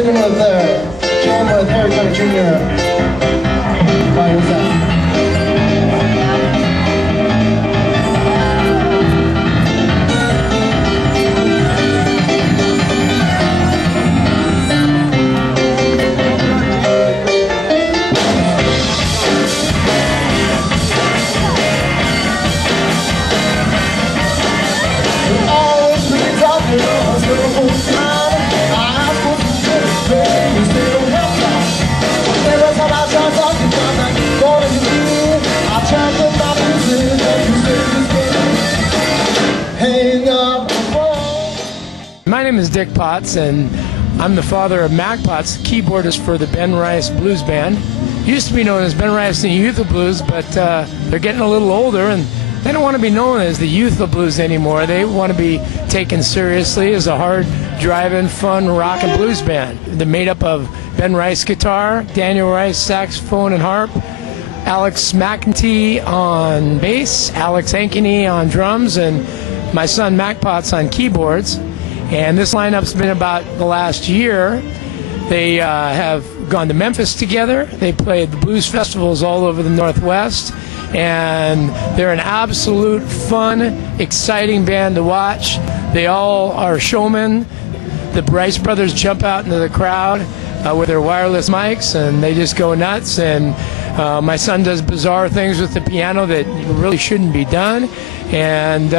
sitting with Jam with Harry Connick Jr. By himself. My name is Dick Potts, and I'm the father of Mac Potts, keyboardist for the Ben Rice Blues Band. Used to be known as Ben Rice and the Youth of Blues, but they're getting a little older, and they don't want to be known as the Youth of Blues anymore. They want to be taken seriously as a hard, driving, fun rock and blues band. They're made up of Ben Rice guitar, Daniel Rice saxophone and harp, Alex McEntee on bass, Alex Ankeny on drums, and my son Mac Potts on keyboards. And this lineup's been about the last year. They have gone to Memphis together. They played the blues festivals all over the Northwest. And they're an absolute fun, exciting band to watch. They all are showmen. The Rice brothers jump out into the crowd with their wireless mics, and they just go nuts. And my son does bizarre things with the piano that really shouldn't be done. And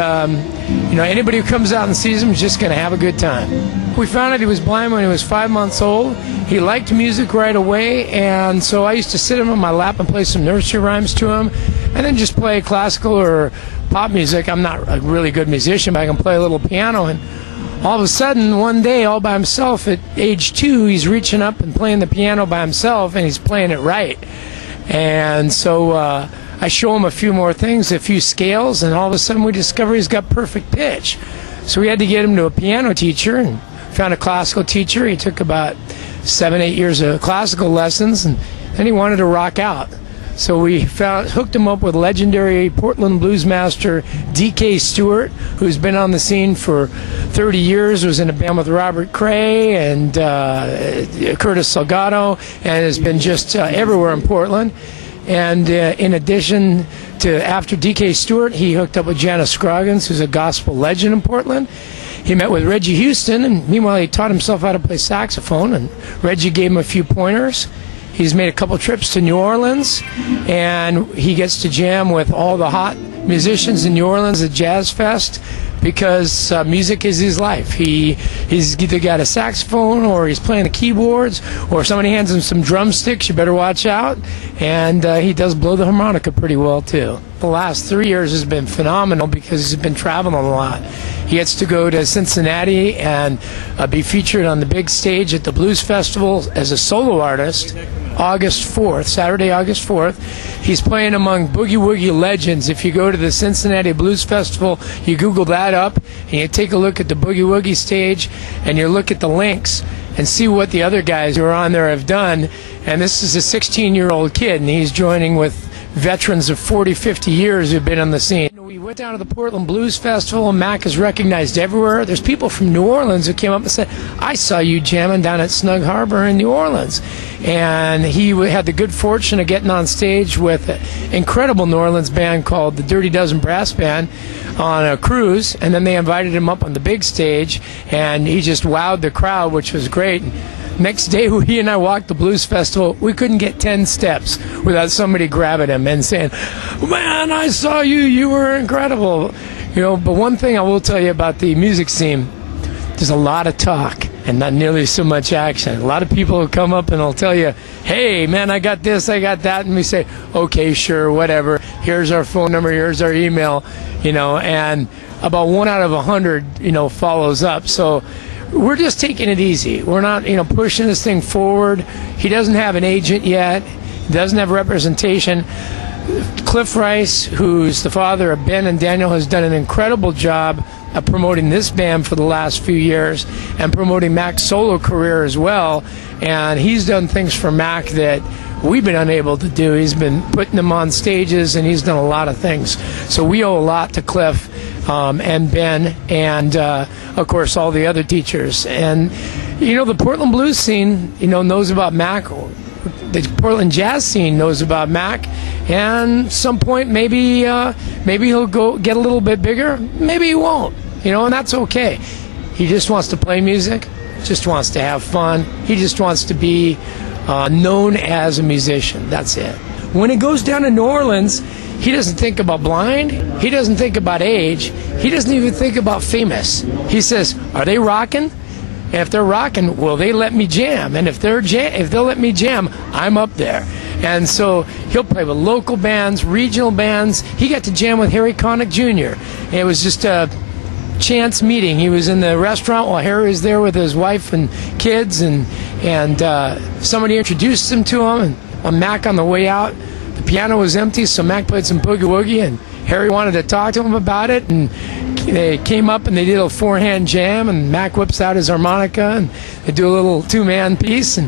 you know, anybody who comes out and sees him is just going to have a good time. We found out he was blind when he was 5 months old. He liked music right away, and so I used to sit him on my lap and play some nursery rhymes to him, and then just play classical or pop music. I'm not a really good musician, but I can play a little piano. And all of a sudden, one day, all by himself at age 2, he's reaching up and playing the piano by himself, and he's playing it right. And so I show him a few more things, a few scales, and all of a sudden we discover he's got perfect pitch. So we had to get him to a piano teacher, and found a classical teacher. He took about 7-8 years of classical lessons, and then he wanted to rock out. So we hooked him up with legendary Portland blues master D.K. Stewart, who's been on the scene for 30 years, was in a band with Robert Cray and Curtis Salgado, and has been just everywhere in Portland. And in addition to, after D.K. Stewart, he hooked up with Janice Scroggins, who's a gospel legend in Portland. He met with Reggie Houston, and meanwhile he taught himself how to play saxophone, and Reggie gave him a few pointers. He's made a couple trips to New Orleans, and he gets to jam with all the hot musicians in New Orleans at Jazz Fest, because music is his life. He's either got a saxophone, or he's playing the keyboards, or somebody hands him some drumsticks. You better watch out. And he does blow the harmonica pretty well too. The last 3 years has been phenomenal because he's been traveling a lot. He gets to go to Cincinnati and be featured on the big stage at the Blues Festival as a solo artist, August 4th, Saturday, August 4th. He's playing among boogie woogie legends. If you go to the Cincinnati Blues Festival, you Google that up, and you take a look at the boogie woogie stage, and you look at the links and see what the other guys who are on there have done. And this is a 16-year-old kid, and he's joining with veterans of 40, 50 years who've been on the scene. We went down to the Portland Blues Festival, and Mac is recognized everywhere. There's people from New Orleans who came up and said, I saw you jamming down at Snug Harbor in New Orleans. And he had the good fortune of getting on stage with an incredible New Orleans band called the Dirty Dozen Brass Band on a cruise, and then they invited him up on the big stage, and he just wowed the crowd, which was great. Next day, he and I walked the Blues Festival. We couldn't get 10 steps without somebody grabbing him and saying, man, I saw you, you were incredible. You know, but one thing I will tell you about the music scene, there's a lot of talk and not nearly so much action. A lot of people will come up and they'll tell you, hey, man, I got this, I got that, and we say, okay, sure, whatever. Here's our phone number, here's our email, you know, and about 1 out of 100, you know, follows up. So we're just taking it easy. We're not, you know, pushing this thing forward. He doesn't have an agent yet. He doesn't have representation. Cliff Rice, who's the father of Ben and Daniel, has done an incredible job of promoting this band for the last few years and promoting Mac's solo career as well. And he's done things for Mac that we've been unable to do. He's been putting them on stages, and he's done a lot of things. So we owe a lot to Cliff and Ben and, of course, all the other teachers. And You know, the Portland blues scene, knows about Mac. The Portland jazz scene knows about Mac. And some point, maybe he'll go get a little bit bigger. Maybe he won't. And that's okay. He just wants to play music. Just wants to have fun. He just wants to be known as a musician. That's it. When he goes down to New Orleans, he doesn't think about blind. He doesn't think about age. He doesn't even think about famous. He says, are they rocking? And if they're rocking, will they let me jam? And if they'll let me jam, I'm up there. And so he'll play with local bands, regional bands. He got to jam with Harry Connick Jr. And it was just a chance meeting. He was in the restaurant while Harry was there with his wife and kids, and somebody introduced him to him. And Mac on the way out, the piano was empty, so Mac played some boogie woogie, and Harry wanted to talk to him about it, and they came up and they did a four-hand jam, and Mac whips out his harmonica, and they do a little two-man piece, and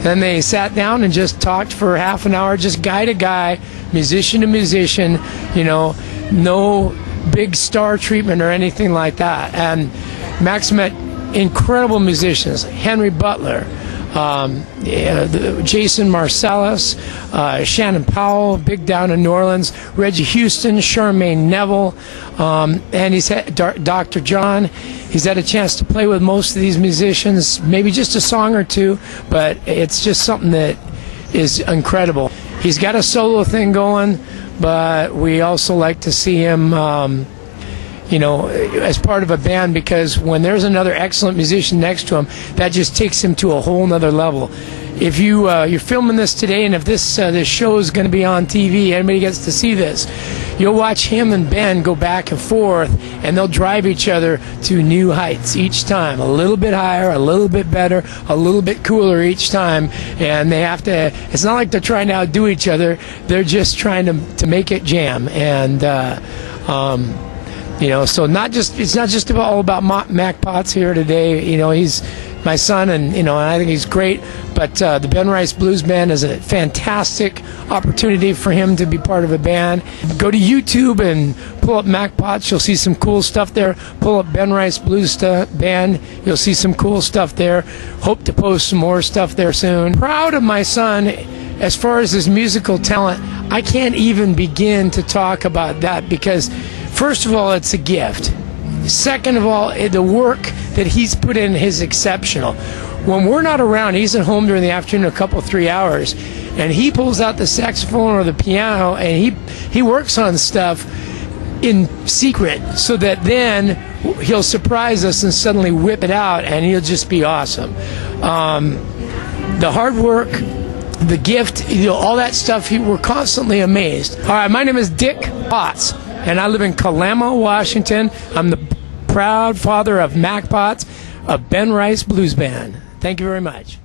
then they sat down and just talked for half an hour, just guy to guy, musician to musician, no big star treatment or anything like that. And Mac's met incredible musicians, Henry Butler, Jason Marcellus, Shannon Powell, big down in New Orleans, Reggie Houston, Charmaine Neville, and he's had Dr. John. He's had a chance to play with most of these musicians, maybe just a song or two, but it's just something that is incredible. He's got a solo thing going, but we also like to see him as part of a band, because when there's another excellent musician next to him, that just takes him to a whole nother level. If you're filming this today, and if this show is going to be on TV, anybody gets to see this, you'll watch him and Ben go back and forth, and they'll drive each other to new heights each time, a little bit higher, a little bit better, a little bit cooler each time. And they have to, it's not like they're trying to outdo each other, they're just trying to make it jam. And so it's not just all about Mac Potts here today. He's my son, and I think he's great. But the Ben Rice Blues Band is a fantastic opportunity for him to be part of a band. Go to YouTube and pull up Mac Potts. You'll see some cool stuff there. Pull up Ben Rice Blues Band. You'll see some cool stuff there. Hope to post some more stuff there soon. Proud of my son. As far as his musical talent, I can't even begin to talk about that, because first of all, it's a gift. Second of all, the work that he's put in is exceptional. When we're not around, he's at home during the afternoon, 3 hours, and he pulls out the saxophone or the piano, and he works on stuff in secret, so that then he'll surprise us and suddenly whip it out, and he'll just be awesome. The hard work, the gift, all that stuff, we're constantly amazed. All right, my name is Dick Potts, and I live in Kalama, Washington. I'm the proud father of Mac Potts, a Ben Rice Blues Band. Thank you very much.